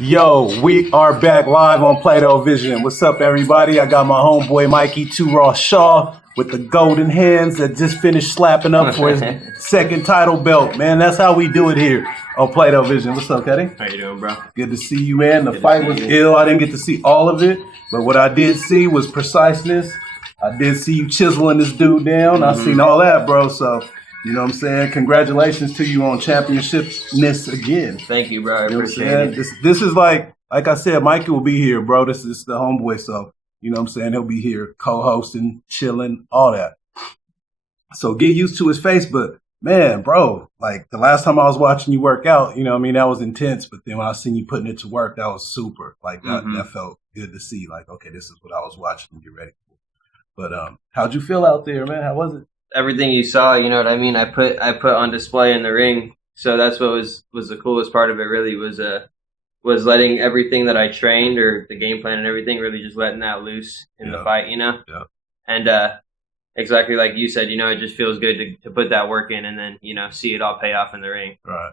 Yo, we are back live on PLADOVISION. What's up, everybody? I got my homeboy Mikey 2Raw Shaw with the golden hands that just finished slapping up for his second title belt. Man, that's how we do it here on PLADOVISION. What's up, Cuddy? How you doing, bro? Good to see you, man. The fight was ill. I didn't get to see all of it, but what I did see was preciseness. I did see you chiseling this dude down. I seen all that, bro. So, you know what I'm saying? Congratulations to you on championshipness again. Thank you, bro. I You know what I'm appreciate saying? it. This is like I said, Mikey will be here, bro. This is the homeboy, so you know what I'm saying? He'll be here co-hosting, chilling, all that. So get used to his face, but man, bro, like the last time I was watching you work out, you know what I mean, that was intense, but then when I seen you putting it to work, that was super. Like that felt good to see. Like, okay, this is what I was watching and get ready for. But how'd you feel out there, man? How was it? Everything you saw, you know what I mean? I put on display in the ring. So that's what was the coolest part of it really was letting everything that I trained or the game plan and everything really just letting that loose in the fight, you know? Yeah. And exactly like you said, you know, it just feels good to put that work in and then, you know, see it all pay off in the ring. Right.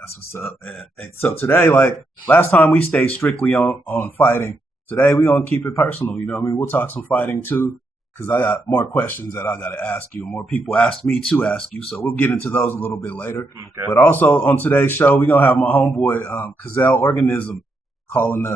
That's what's up, man. And so today, like last time we stayed strictly on fighting. Today we're gonna keep it personal, you know what I mean? We'll talk some fighting too, because I got more questions that I gotta ask you. More people asked me to ask you, so we'll get into those a little bit later. Okay. But also on today's show, we're gonna have my homeboy Cazal Organism calling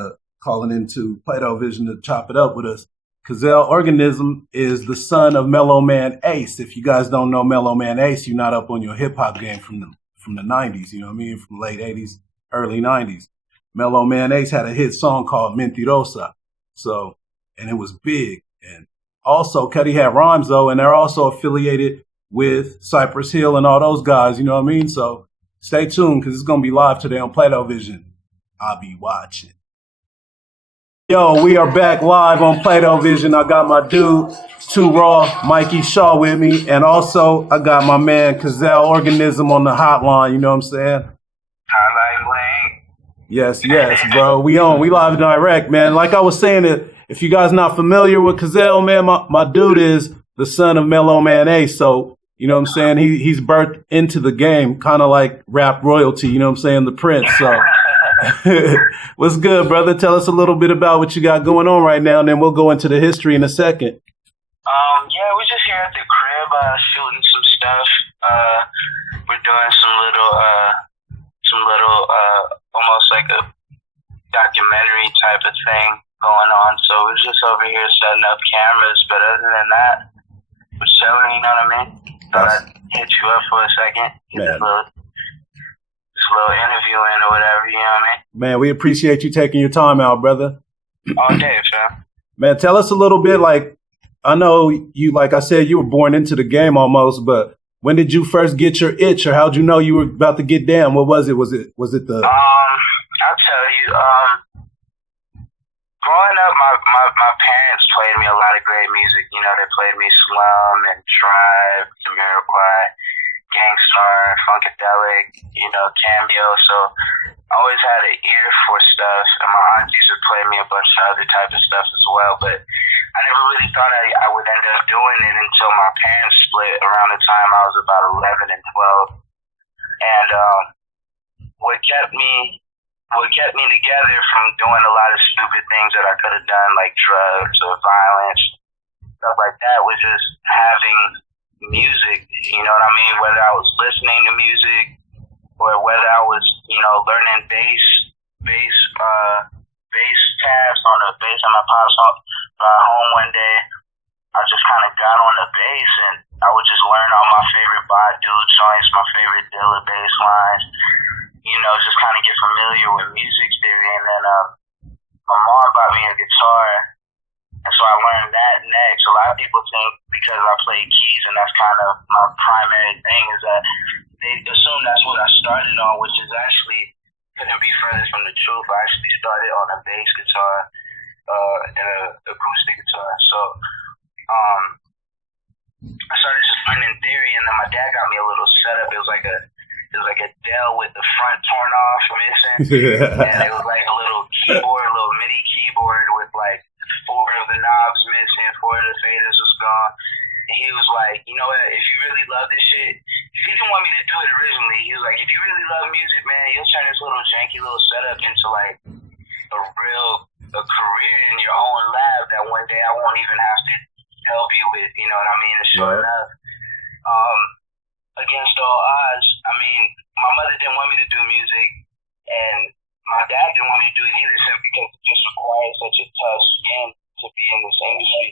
into PLADOVISION to chop it up with us. Cazal Organism is the son of Mellow Man Ace. If you guys don't know Mellow Man Ace, you're not up on your hip hop game from the 90s, you know what I mean? From late 80s, early 90s. Mellow Man Ace had a hit song called Mentirosa. So, and it was big. And also Cuddy had rhymes though, and they're also affiliated with Cypress Hill and all those guys, you know what I mean? So stay tuned because it's gonna be live today on PLADOVISION. I'll be watching. Yo, we are back live on PLADOVISION. I got my dude, 2Raw, Mikey Shaw with me. And also, I got my man, Cazal Organism on the hotline. You know what I'm saying? Yes, bro. We live and direct, man. Like I was saying, if you guys not familiar with Cazal, man, my dude is the son of Mellow Man Ace. So, you know what I'm saying? He's birthed into the game, kind of like rap royalty, you know what I'm saying? The Prince. So, what's good, brother? Tell us a little bit about what you got going on right now, and then we'll go into the history in a second. Yeah, we're just here at the crib, shooting some stuff. We're doing some little, almost like a documentary type of thing going on. So we're just over here setting up cameras, but other than that, we're chilling, you know what I mean? Thought I'd hit you up for a second. Get this little interview in or whatever, you know what I mean? Man, we appreciate you taking your time out, brother. All day, fam. Man, tell us a little bit, like, I know you, like I said, you were born into the game almost, but when did you first get your itch, or how'd you know you were about to get down? What was it? Was it the... I'll tell you, growing up, my parents played me a lot of great music. You know, they played me Slum and Tribe, Jamiroquai, Gangstar, Funkadelic, you know, Cameo. So I always had an ear for stuff, and my aunties would play me a bunch of other type of stuff as well. But I never really thought I would end up doing it until my parents split around the time I was about 11 and 12. And what kept me together from doing a lot of stupid things that I could have done, like drugs or violence, stuff like that, was just having music, you know what I mean? Whether I was listening to music or whether I was, you know, learning bass tabs on the bass on my pop's home one day. I just kind of got on the bass and I would just learn all my favorite Badu joints, my favorite Dilla bass lines, you know, just kind of get familiar with music theory. And then my mom bought me a guitar, and so I learned that next. A lot of people think because I play keys and that's kind of my primary thing is that they assume that's what I started on, which is actually couldn't be further from the truth. I actually started on a bass guitar and an acoustic guitar. So I started just learning theory, and then my dad got me a little setup. It was like a Dell with the front torn off, missing, and it was like a little keyboard, a little mini keyboard with like 4 of the knobs missing, 4 of the faders was gone. And he was like, you know what, if you really love this shit, if he didn't want me to do it originally, he was like, if you really love music, man, you'll turn this little janky little setup into like a career in your own lab that one day I won't even have to help you with, you know what I mean? And sure enough, against all odds, I mean, my mother didn't want me to do music, and my dad didn't want me to do it either, simply because it just requires such a tough skin to be in this industry.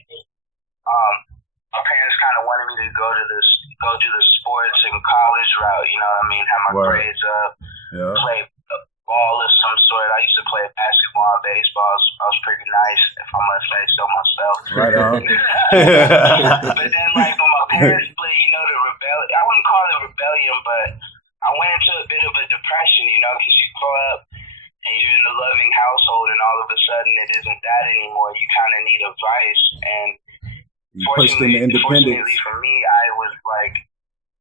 My parents kind of wanted me to go do the sports and college route, you know what I mean? Have my grades up, play ball of some sort. I used to play basketball and baseball. I was pretty nice, if I must say so myself. Right on. But then, like, when my parents split, you know, the rebellion, I wouldn't call it rebellion, but I went into a bit of a depression, you know, because you grow up and you're in a loving household, and all of a sudden it isn't that anymore. You kind of need advice, and fortunately for me, I was, like,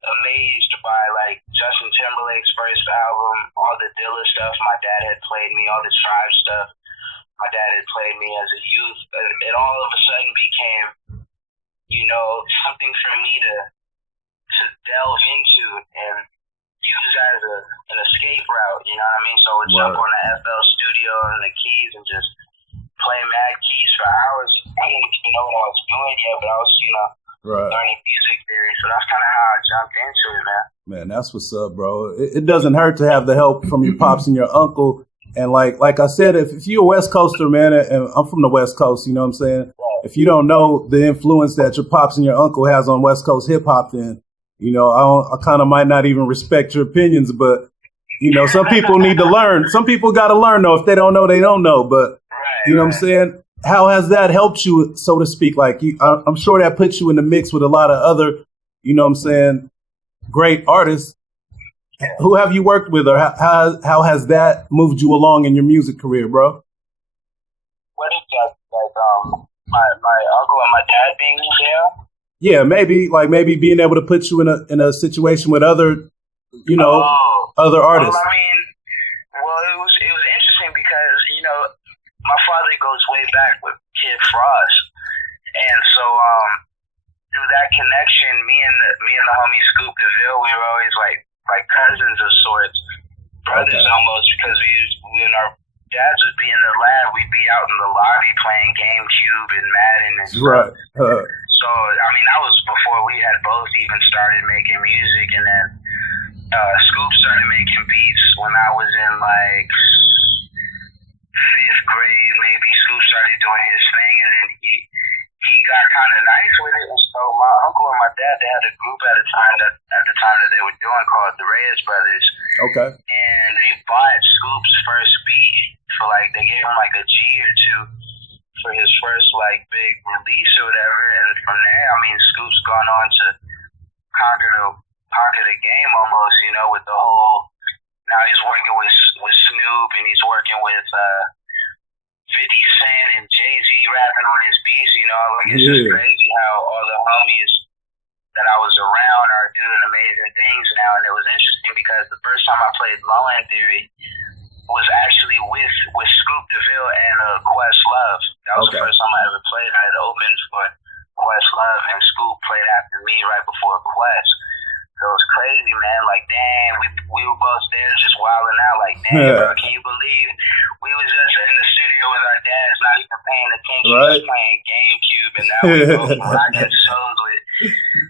amazed by, like, Justin Timberlake's first album, all the Dilla stuff my dad had played me, all the Tribe stuff my dad had played me as a youth. It all of a sudden became, you know, something for me to delve into and use as an escape route, you know what I mean? So I would jump on the FL Studio and the keys and just play mad keys for hours. I didn't even know what I was doing yet, but I was, you know, learning music theory. So that's kind of how I jumped into it, man. Man, that's what's up, bro. It doesn't hurt to have the help from your pops and your uncle. And like I said, if you're a West Coaster, man, and I'm from the West Coast, you know what I'm saying? Right. If you don't know the influence that your pops and your uncle has on West Coast hip hop, then, you know, I kind of might not even respect your opinions, but, you know, some people need to learn. Some people got to learn, though. If they don't know, they don't know. But, you know what I'm saying? How has that helped you, so to speak? Like, I'm sure that puts you in the mix with a lot of other, you know what I'm saying, great artists. Who have you worked with, or how has that moved you along in your music career, bro? What is that? Like, my uncle and my dad being there? Yeah, maybe being able to put you in a situation with other, you know, other artists. Well, I mean, it was interesting because, you know, my father goes way back with Kid Frost, and so through that connection, me and the homie Scoop DeVille, we were always like cousins of sorts, brothers almost, because when our dads would be in the lab, we'd be out in the lobby playing GameCube and Madden and stuff. So I mean, that was before we had both even started making music, and then Scoop started making beats when I was in like 5th grade, maybe. Scoop started doing his thing, and then he got kind of nice with it. And so my uncle and my dad, they had a group at the time that they were doing called the Reyes Brothers. Okay. And they bought Scoop's first beat for like, they gave him like a G or two for his first like big release or whatever. And from there, I mean, Scoop's gone on to conquer the game almost, you know, with the whole. Now he's working with Snoop, and he's working with 50 Cent and Jay-Z rapping on his beats, you know. Like, it's just crazy how all the homies that I was around are doing amazing things now. And it was interesting because the first time I played Low End Theory was actually with Scoop DeVille and Questlove. That was the first time I ever played. I had opened for Questlove, and Scoop played after me right before Quest. So it was crazy, man. Like, damn, we were both there just wilding out. Like, damn, bro, can you believe we was just in the studio with our dads, not even paying attention, just playing GameCube, and now we both rocking shows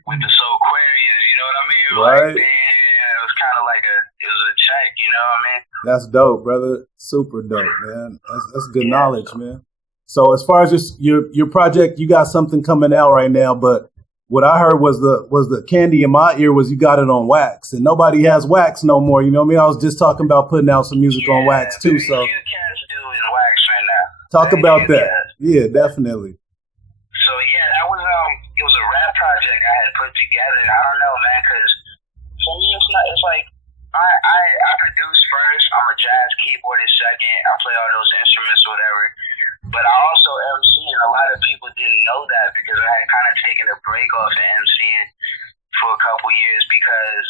with the Soulquarians, you know what I mean? Like, man, it was kind of like it was a check, you know what I mean? That's dope, brother. Super dope, man. That's good knowledge, man. So as far as your project, you got something coming out right now, but what I heard was the candy in my ear was you got it on wax, and nobody has wax no more. You know what I mean? I was just talking about putting out some music on wax too. So cats doing wax right now. Talk about that. Yeah, definitely. So yeah, that was it was a rap project I had put together. I don't know, man, because for me it's like I produce first. I'm a jazz keyboardist second. I play all those instruments or whatever. But I also MC, and a lot of people didn't know that because I had kind of taken a break off of MCing for a couple years, because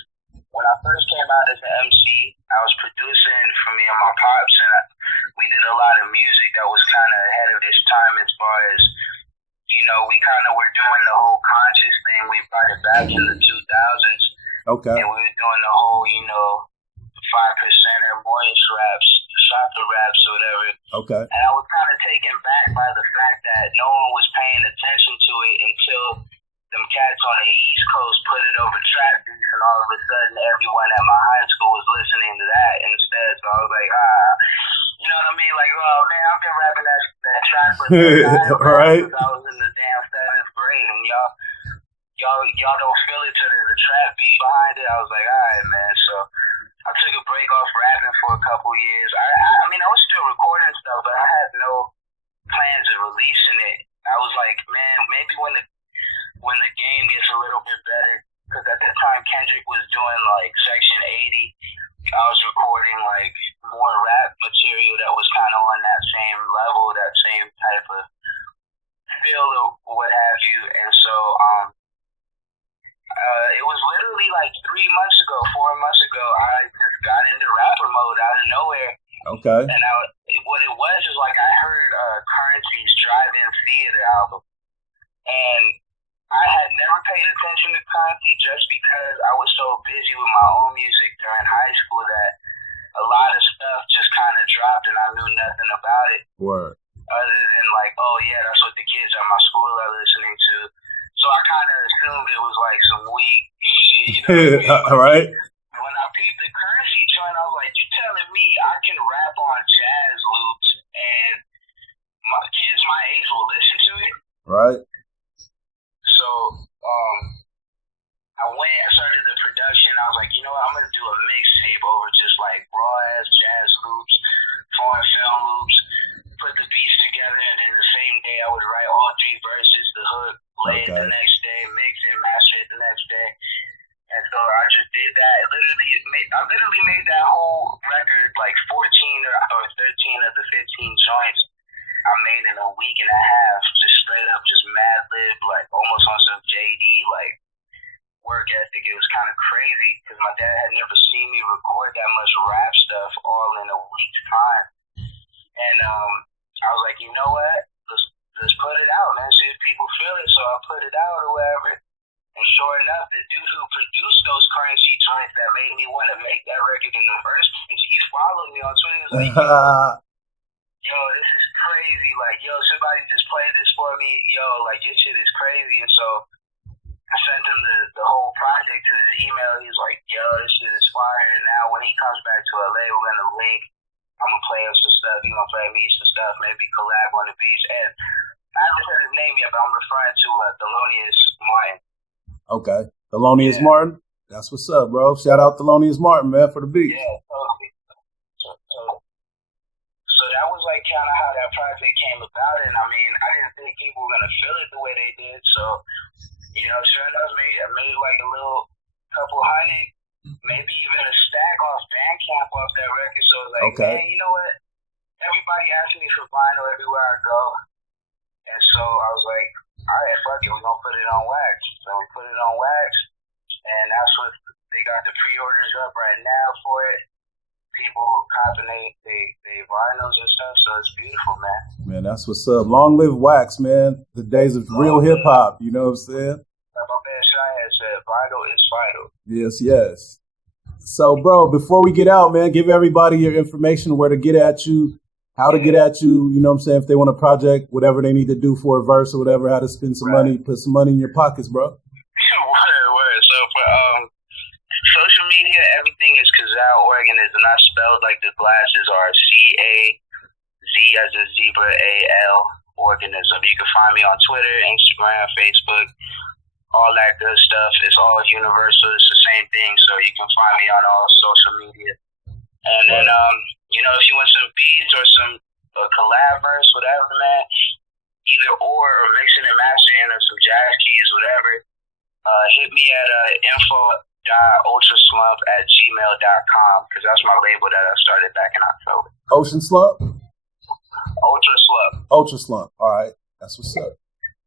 when I first came out as an MC, I was producing for me and my pops, and we did a lot of music that was kind of ahead of its time as far as, you know, we kind of were doing the whole conscious thing. We brought it back in the 2000s. Okay. And we were doing the whole, you know, 5% or more raps, chakra raps or whatever. Okay. And I was kind of taken back by the fact that no one was paying attention to it until them cats on the East Coast put it over trap beats, and all of a sudden everyone at my high school was listening to that instead. So I was like, you know what I mean? Like, oh man, I've been rapping that trap for right. since I was in the damn 7th grade, and y'all don't feel it till there's a trap beat behind it. I was like, all right, man. So I took a break off rapping for a couple years. I mean, I was still recording stuff, but I had no plans of releasing it. I was like, man, maybe when the game gets a little bit better, because at that time Kendrick was doing like Section 80. I was recording like more rap material that was kind of on that same level, that same type of feel or what have you. And so it was literally like 4 months ago, I just got into rapper mode out of nowhere. Okay. And what it was is like I heard Currency's Drive-In Theater album, and I had never paid attention to Currency just because I was so busy with my own music during high school that a lot of stuff just kind of dropped and I knew nothing about it. Word. Other than like, oh yeah, that's what the kids at my school are listening to. So I kind of assumed it was like some weak shit, you know? All right. When I peeped the Currency joint, I was like, you telling me I can rap on jazz loops and kids my age will listen to it? Right. So I started the production. I was like, you know what, I'm going to do a mixtape over just like raw ass jazz loops, foreign film loops, put the beats together, and then the same day I would write all 3 verses, the hook, play it the next day, mix it, master it the next day. And so I just did that. I literally made that whole record, like 14 or 13 of the 15 joints I made in a week and a half, just straight up, just mad lib, like almost on some JD, like work ethic. It was kind of crazy because my dad had never seen me record that much rap stuff all in a week's time. And I was like, you know what? Let's put it out, man. See if people feel it. So I put it out or whatever. And sure enough, the dude who produced those Currency joints that made me want to make that record in the first place, he followed me on Twitter. He was like, yo, this is crazy. Like, yo, somebody just played this for me. Yo, like, your shit is crazy. And so I sent him the whole project to his email. He's like, yo, this shit is fire. And now when he comes back to LA, we're going to link. I'm going to play him some stuff. He's going to play me some stuff. Maybe collab on the beach. And I haven't said his name yet, but I'm referring to Thelonious Martin. Okay. Thelonious Martin? That's what's up, bro. Shout out Thelonious Martin, man, for the beat. Yeah, totally. So that was like kind of how that project came about. And I mean, I didn't think people were going to feel it the way they did. So, you know, sure enough, I made like a little couple hundred, maybe even a stack off Bandcamp off that record. So it was like, man, you know what? Everybody asks me for vinyl everywhere I go. And so I was like, all right, fuck it, we're going to put it on wax. So we put it on wax, and that's what they got the pre-orders up right now for it. People copping they vinyls and stuff, so it's beautiful, man. Man, that's what's up. Long live wax, man. The days of real hip-hop, you know what I'm saying? Like my man Shy had said, vital is vital. Yes, yes. So, bro, before we get out, man, give everybody your information, where to get at you, how to get at you, you know what I'm saying, if they want a project, whatever they need to do for a verse or whatever, how to spend some money, put some money in your pockets, bro. Word. So for social media, everything is Cazal Organism. I spelled like the glasses are C-A-Z as in zebra, A-L, Organism. You can find me on Twitter, Instagram, Facebook, all that good stuff. It's all universal. It's the same thing. So you can find me on all social media. And then, you know, if you want some beats or some collab verse, whatever, man, either or mixing and mastering or some jazz keys, whatever, hit me at info.ultraslump@gmail.com, because that's my label that I started back in October. Ocean Slump? Ultra Slump. Ultra Slump. All right. That's what's up.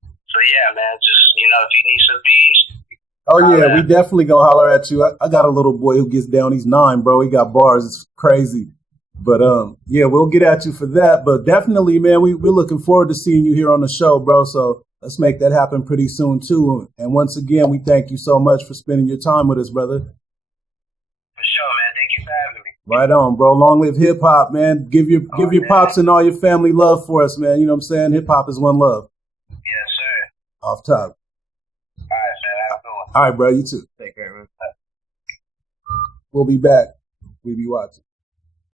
So, yeah, man, just, you know, if you need some beats. Oh, yeah, we definitely gonna holler at you. I got a little boy who gets down. He's 9, bro. He got bars. It's crazy. But, yeah, we'll get at you for that. But definitely, man, we're looking forward to seeing you here on the show, bro. So let's make that happen pretty soon, too. And once again, we thank you so much for spending your time with us, brother. For sure, man. Thank you for having me. Right on, bro. Long live hip hop, man. Give your pops and all your family love for us, man. You know what I'm saying? Hip hop is one love. Yes, sir. Off top. All right, man. Have a good one. All right, bro. You too. Take care, man. We'll be back. We be watching.